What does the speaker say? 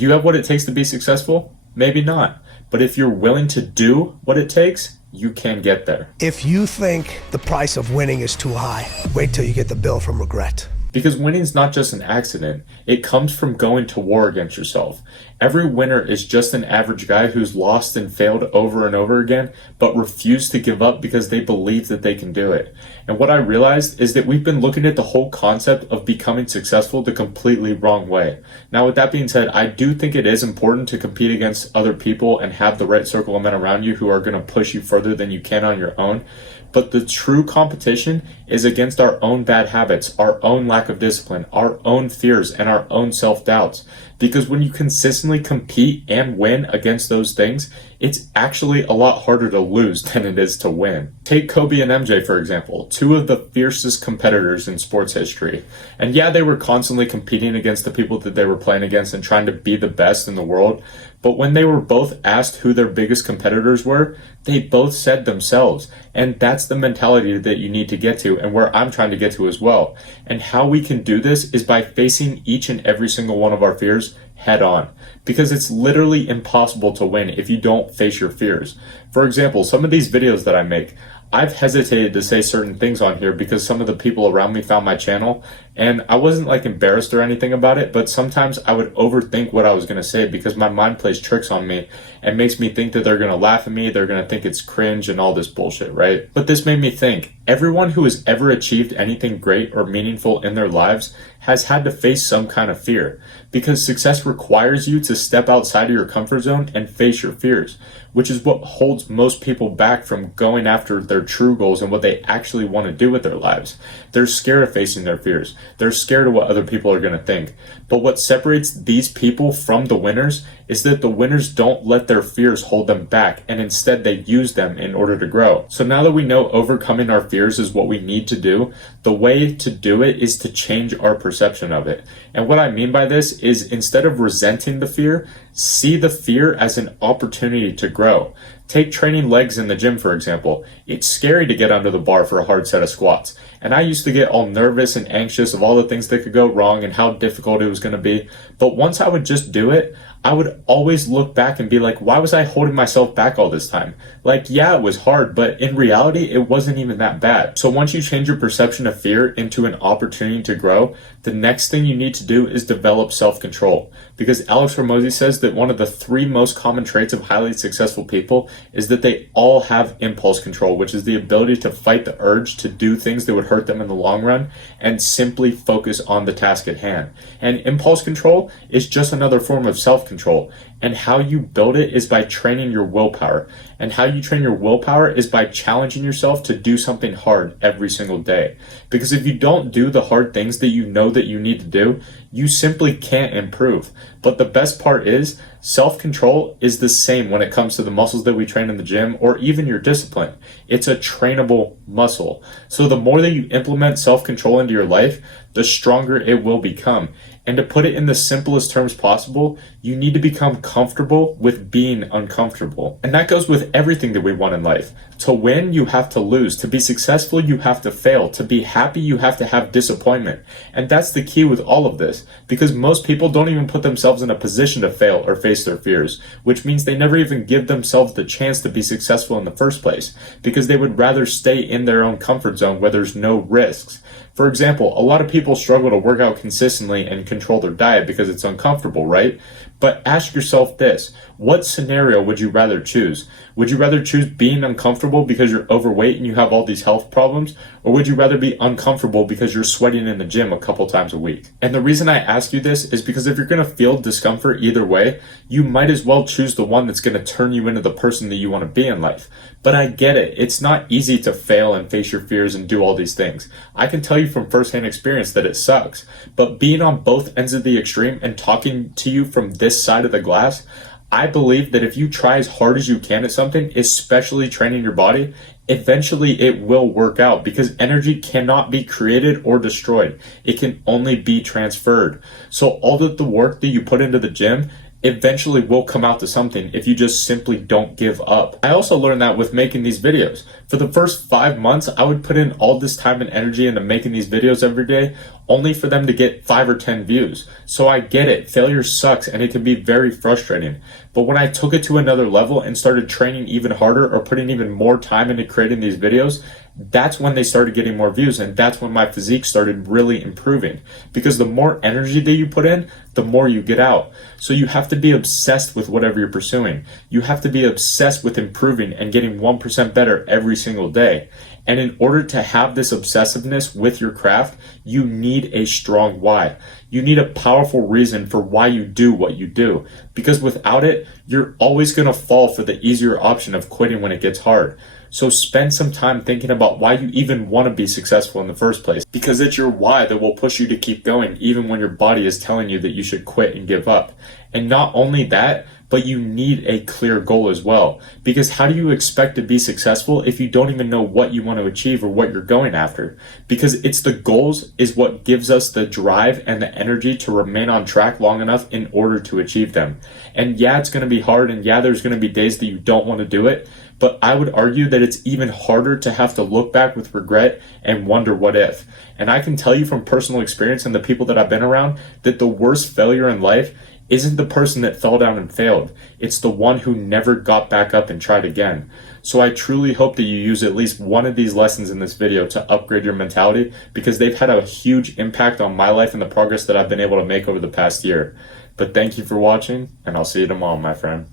Do you have what it takes to be successful? Maybe not. But if you're willing to do what it takes, you can get there. If you think the price of winning is too high, wait till you get the bill from regret. Because winning is not just an accident, it comes from going to war against yourself. Every winner is just an average guy who's lost and failed over and over again, but refused to give up because they believe that they can do it. And what I realized is that we've been looking at the whole concept of becoming successful the completely wrong way. Now, with that being said, I do think it is important to compete against other people and have the right circle of men around you who are going to push you further than you can on your own. But the true competition is against our own bad habits, our own lack of discipline, our own fears, and our own self-doubts. Because when you consistently compete and win against those things, it's actually a lot harder to lose than it is to win. Take Kobe and MJ, for example, two of the fiercest competitors in sports history. And yeah, they were constantly competing against the people that they were playing against and trying to be the best in the world. But when they were both asked who their biggest competitors were, they both said themselves. And that's the mentality that you need to get to, and where I'm trying to get to as well. And how we can do this is by facing each and every single one of our fears head on. Because it's literally impossible to win if you don't face your fears. For example, some of these videos that I make, I've hesitated to say certain things on here because some of the people around me found my channel, and I wasn't like embarrassed or anything about it, but sometimes I would overthink what I was going to say because my mind plays tricks on me and makes me think that they're going to laugh at me, they're going to think it's cringe and all this bullshit, right? But this made me think, everyone who has ever achieved anything great or meaningful in their lives has had to face some kind of fear, because success requires you to step outside of your comfort zone and face your fears, which is what holds most people back from going after their true goals and what they actually want to do with their lives. They're scared of facing their fears. They're scared of what other people are going to think. But what separates these people from the winners is that the winners don't let their fears hold them back, and instead they use them in order to grow. So now that we know overcoming our fears is what we need to do, the way to do it is to change our perception of it. And what I mean by this is, instead of resenting the fear, see the fear as an opportunity to grow. Take training legs in the gym, for example. It's scary to get under the bar for a hard set of squats. And I used to get all nervous and anxious of all the things that could go wrong and how difficult it was going to be. But once I would just do it, I would always look back and be like, why was I holding myself back all this time? Like, yeah, it was hard, but in reality, it wasn't even that bad. So once you change your perception of fear into an opportunity to grow, the next thing you need to do is develop self-control. Because Alex Hormozi says that one of the 3 most common traits of highly successful people is that they all have impulse control, which is the ability to fight the urge to do things that would hurt them in the long run and simply focus on the task at hand. And impulse control is just another form of self-control. And how you build it is by training your willpower. And how you train your willpower is by challenging yourself to do something hard every single day. Because if you don't do the hard things that you know that you need to do, you simply can't improve. But the best part is, self-control is the same when it comes to the muscles that we train in the gym or even your discipline. It's a trainable muscle. So the more that you implement self-control into your life, the stronger it will become. And to put it in the simplest terms possible, you need to become comfortable with being uncomfortable. And that goes with everything that we want in life. To win, you have to lose. To be successful, you have to fail. To be happy, you have to have disappointment. And that's the key with all of this, because most people don't even put themselves in a position to fail or face their fears, which means they never even give themselves the chance to be successful in the first place, because they would rather stay in their own comfort zone where there's no risks. For example, a lot of people struggle to work out consistently and control their diet because it's uncomfortable, right? But ask yourself this, what scenario would you rather choose? Would you rather choose being uncomfortable because you're overweight and you have all these health problems? Or would you rather be uncomfortable because you're sweating in the gym a couple times a week? And the reason I ask you this is because if you're going to feel discomfort either way, you might as well choose the one that's going to turn you into the person that you want to be in life. But I get it. It's not easy to fail and face your fears and do all these things. I can tell you from firsthand experience that it sucks. But being on both ends of the extreme and talking to you from this side of the glass, I believe that if you try as hard as you can at something, especially training your body, eventually it will work out, because energy cannot be created or destroyed. It can only be transferred. So all of the work that you put into the gym, eventually will come out to something if you just simply don't give up. I also learned that with making these videos. For the first 5 months, I would put in all this time and energy into making these videos every day, only for them to get 5 or 10 views. So I get it, failure sucks and it can be very frustrating. But when I took it to another level and started training even harder or putting even more time into creating these videos, that's when they started getting more views, and that's when my physique started really improving. Because the more energy that you put in, the more you get out. So you have to be obsessed with whatever you're pursuing. You have to be obsessed with improving and getting 1% better every single day. And in order to have this obsessiveness with your craft, you need a strong why. You need a powerful reason for why you do what you do. Because without it, you're always going to fall for the easier option of quitting when it gets hard. So spend some time thinking about why you even want to be successful in the first place, because it's your why that will push you to keep going even when your body is telling you that you should quit and give up. And not only that, but you need a clear goal as well, because how do you expect to be successful if you don't even know what you want to achieve or what you're going after? Because it's the goals is what gives us the drive and the energy to remain on track long enough in order to achieve them. And yeah, it's going to be hard, and yeah, there's going to be days that you don't want to do it, but I would argue that it's even harder to have to look back with regret and wonder what if. And I can tell you from personal experience and the people that I've been around that the worst failure in life isn't the person that fell down and failed. It's the one who never got back up and tried again. So I truly hope that you use at least one of these lessons in this video to upgrade your mentality, because they've had a huge impact on my life and the progress that I've been able to make over the past year. But thank you for watching, and I'll see you tomorrow, my friend.